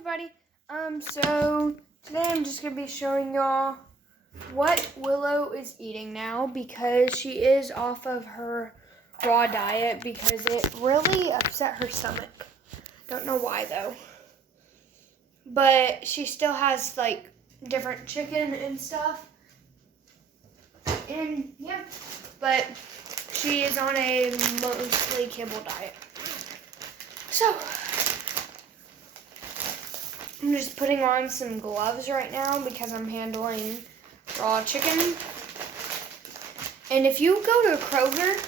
everybody. So today I'm just gonna be showing y'all what Willow is eating now because she is off of her raw diet because it really upset her stomach. Don't know why though. But she still has like different chicken and stuff. And yeah, but she is on a mostly kibble diet. So I'm just putting on some gloves right now because I'm handling raw chicken. And if you go to Kroger,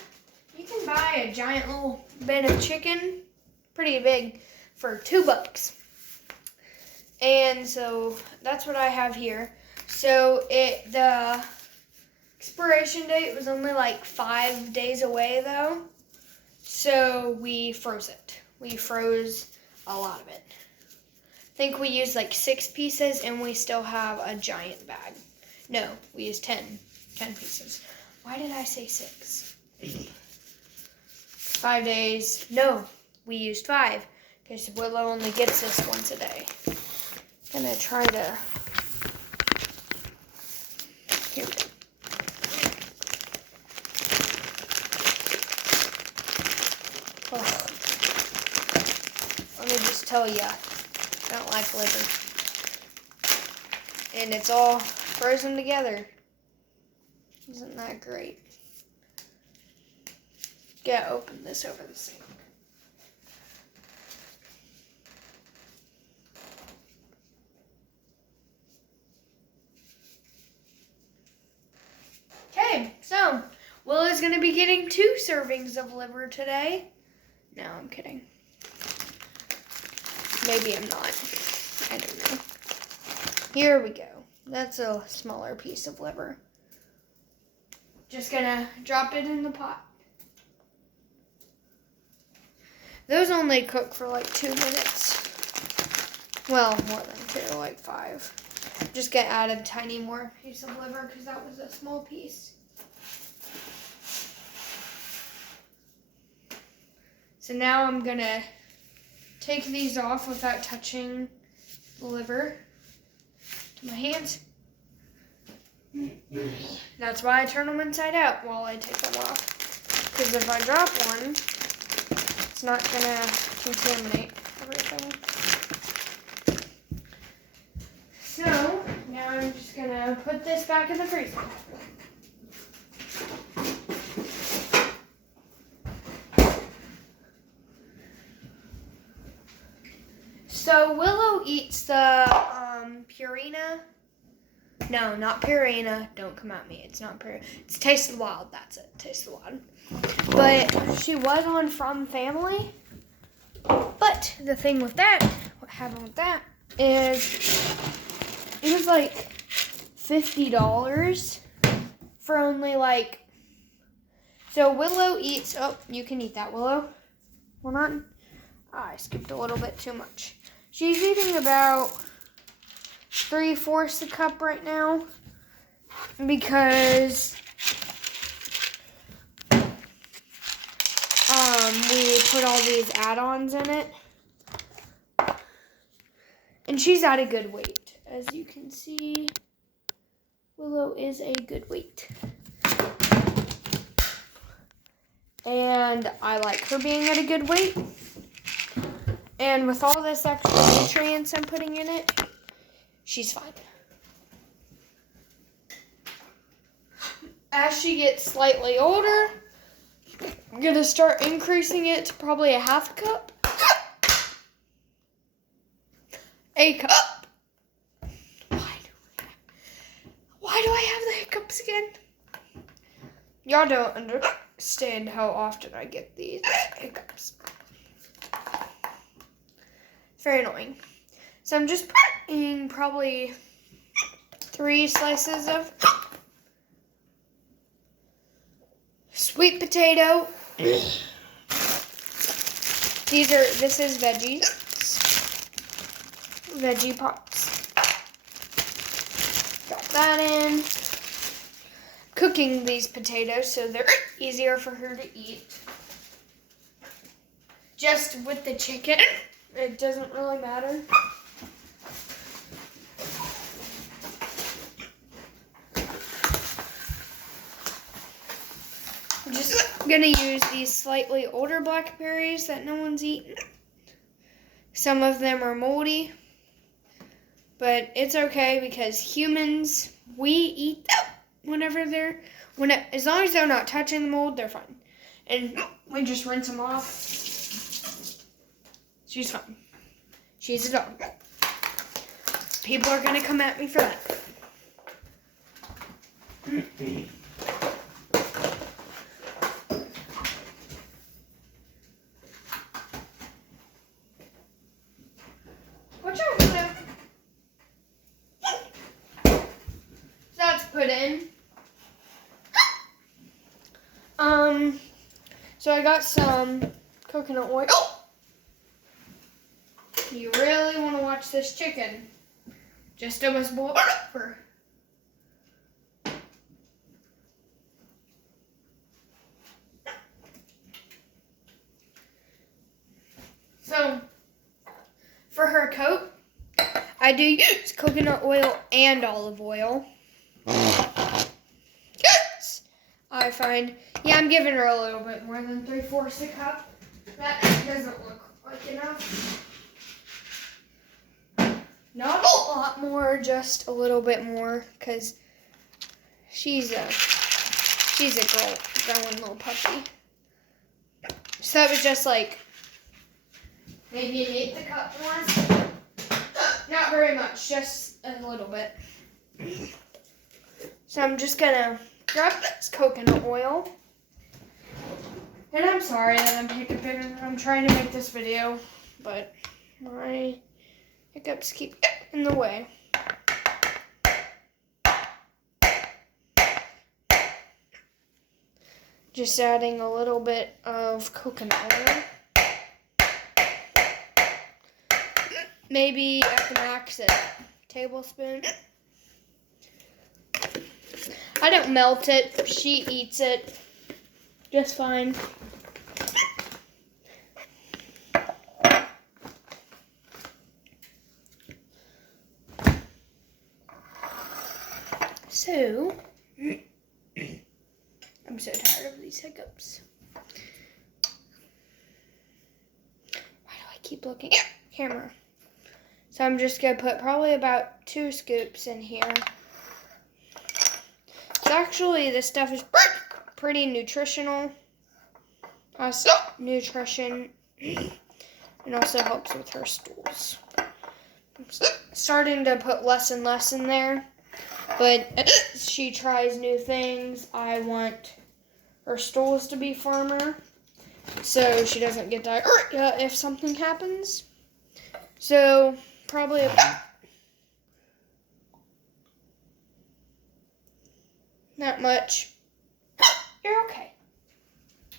you can buy a giant little bin of chicken, pretty big, for $2. And so that's what I have here. So the expiration date was only like 5 days away though. So we froze it. We froze a lot of it. I think we used like 6 pieces and we still have a giant bag. No, we used 10 pieces. Why did I say 6? 5 days. No, we used 5 because Willow only gets this once a day. I'm gonna try to, here we go. Oh. Let me just tell you. I don't like liver. And it's all frozen together. Isn't that great? Gotta open this over the sink. Okay, so Willow's gonna be getting 2 servings of liver today. No, I'm kidding. Maybe I'm not. I don't know. Here we go. That's a smaller piece of liver. Just gonna drop it in the pot. Those only cook for like 2 minutes. Well, more than 2, like 5. Just gonna add a tiny more piece of liver because that was a small piece. So now I'm gonna take these off without touching the liver to my hands. That's why I turn them inside out while I take them off. Because if I drop one, it's not gonna contaminate everything. So now I'm just gonna put this back in the freezer. So Willow eats the Purina. No, not Purina. Don't come at me. It's not Purina. It's Taste of the Wild. That's it. Taste of the Wild. But she was on From Family. But the thing with that, what happened with that is it was like $50 for only like. So Willow eats. Oh, you can eat that, Willow. Hold on. I skipped a little bit too much. She's eating about 3/4 a cup right now because we put all these add-ons in it. And she's at a good weight. As you can see, Willow is a good weight. And I like her being at a good weight. And with all this extra nutrients I'm putting in it, she's fine. As she gets slightly older, I'm going to start increasing it to probably a 1/2 cup. A cup. Why do I have the hiccups again? Y'all don't understand how often I get these hiccups. Very annoying. So I'm just putting probably 3 slices of sweet potato. This is veggies. Veggie pops. Got that in. Cooking these potatoes so they're easier for her to eat. Just with the chicken. It doesn't really matter. going to use these slightly older blackberries that no one's eaten. Some of them are moldy, but it's okay because humans, we eat them as long as they're not touching the mold, they're fine. And we just rinse them off. She's fine. She's a dog. People are going to come at me for that. Watch out, Willow. That's put in. So I got some coconut oil. You really want to watch this chicken. Just almost boiled over. So, for her coat, I do use coconut oil and olive oil. Yes! I find, I'm giving her a little bit more than 3/4 a cup. That doesn't look like enough. Not a lot more, just a little bit more, because she's a growing little puppy. So that was just like maybe an 1/8 cup more. Not very much, just a little bit. So I'm just gonna grab this coconut oil. And I'm sorry that I'm hiccuping. I'm trying to make this video, but my hiccups keep in the way. Just adding a little bit of coconut oil. Maybe at the max a tablespoon. I don't melt it. She eats it just fine. So, I'm so tired of these hiccups. Why do I keep looking at the camera? So I'm just going to put probably about 2 scoops in here. So actually this stuff is pretty nutritional. Nutrition. And also helps with her stools. I'm starting to put less and less in there. But as she tries new things, I want her stools to be firmer so she doesn't get diarrhea if something happens. So probably not much. You're okay.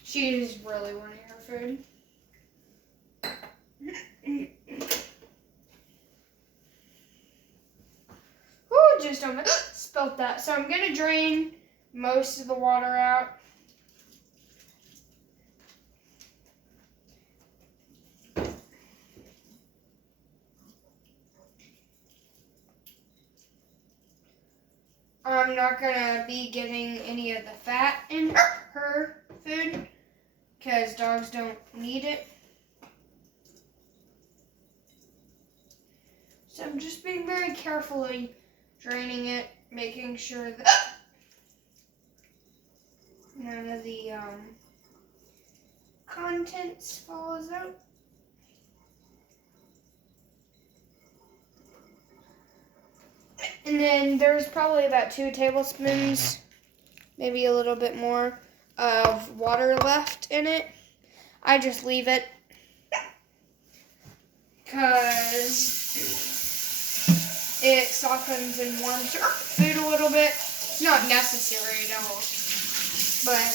She's really wanting her food. Ooh, just almost spilled that. So I'm going to drain most of the water out. I'm not going to be getting any of the fat in her food because dogs don't need it. So I'm just being very carefully draining it, making sure that none of the contents falls out. And then there's probably about 2 tablespoons, maybe a little bit more, of water left in it. I just leave it because it softens and warms her food a little bit. It's not necessary at all. But,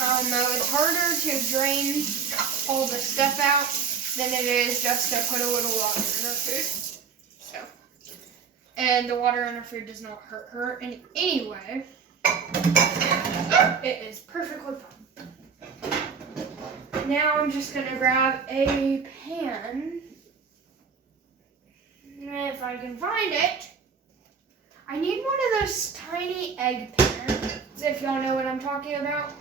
I don't know, it's harder to drain all the stuff out than it is just to put a little water in her food. So, and the water in her food does not hurt her in any way. It is perfectly fine. Now I'm just going to grab a pan. If I can find it. I need one of those tiny egg pans, if y'all know what I'm talking about.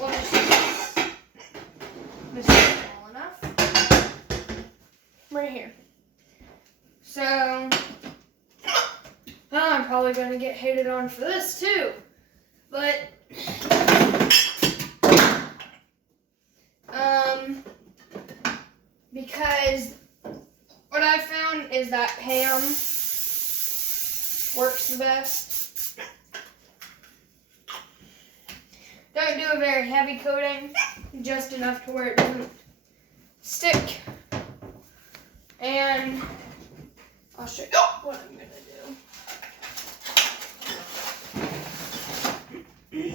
we'll just use this is small enough. Right here. So, I'm probably going to get hated on for this too. But, because what I found is that Pam works the best. Don't do a very heavy coating, just enough to where it doesn't stick. And I'll show you what I'm going to do.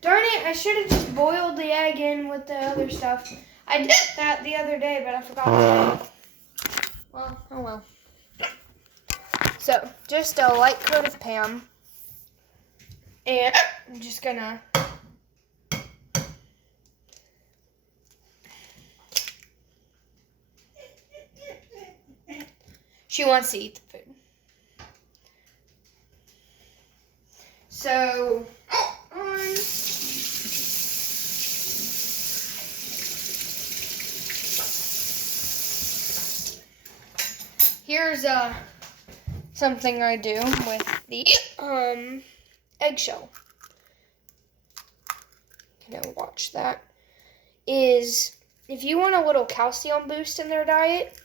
Darn it, I should have just boiled the egg in with the other stuff. I did that the other day, but I forgot. Well, oh well. So, just a light coat of Pam. And I'm just gonna she wants to eat the food. So, here's something I do with the eggshell. Watch that. Is if you want a little calcium boost in their diet,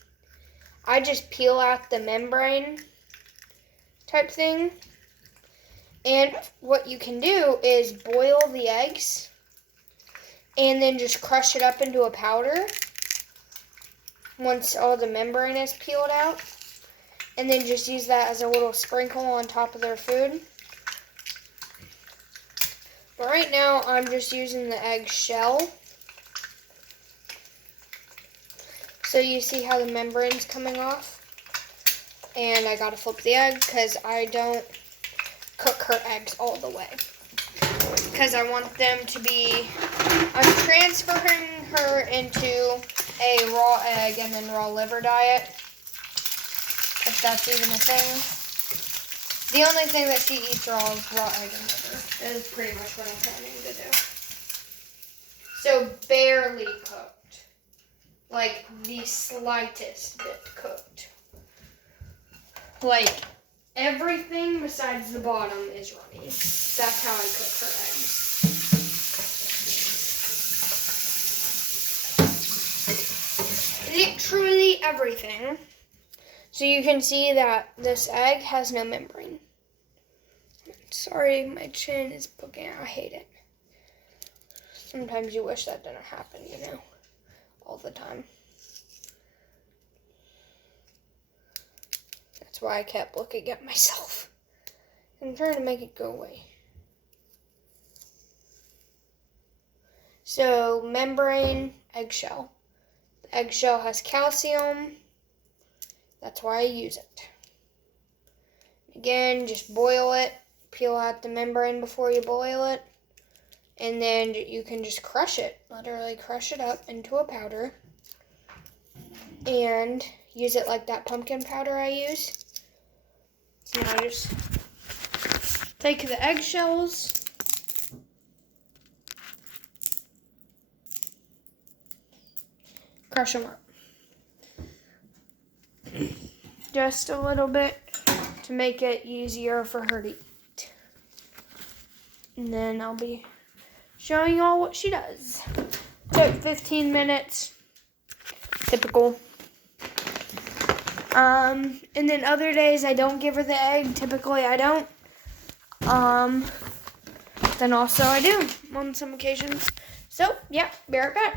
I just peel out the membrane type thing. And what you can do is boil the eggs and then just crush it up into a powder once all the membrane is peeled out. And then just use that as a little sprinkle on top of their food. But right now, I'm just using the egg shell. So you see how the membrane's coming off? And I gotta flip the egg because I don't cook her eggs all the way. Because I want them to be, I'm transferring her into a raw egg and then raw liver diet. If that's even a thing. The only thing that she eats raw is raw egg and liver. That is pretty much what I'm planning to do. So barely cooked. Like the slightest bit cooked. Like everything besides the bottom is runny. That's how I cook her eggs. Literally everything. So you can see that this egg has no membrane. Sorry, my chin is poking out. I hate it. Sometimes you wish that didn't happen, you know, all the time. That's why I kept looking at myself. I'm trying to make it go away. So, membrane, eggshell. The eggshell has calcium. That's why I use it. Again, just boil it. Peel out the membrane before you boil it. And then you can just crush it. Literally crush it up into a powder. And use it like that pumpkin powder I use. So now I just take the eggshells. Crush them up. Just a little bit to make it easier for her to eat. And then I'll be showing you all what she does. Took 15 minutes. Typical. And then other days I don't give her the egg. Typically I don't. Then also I do on some occasions. So, yeah, be right back.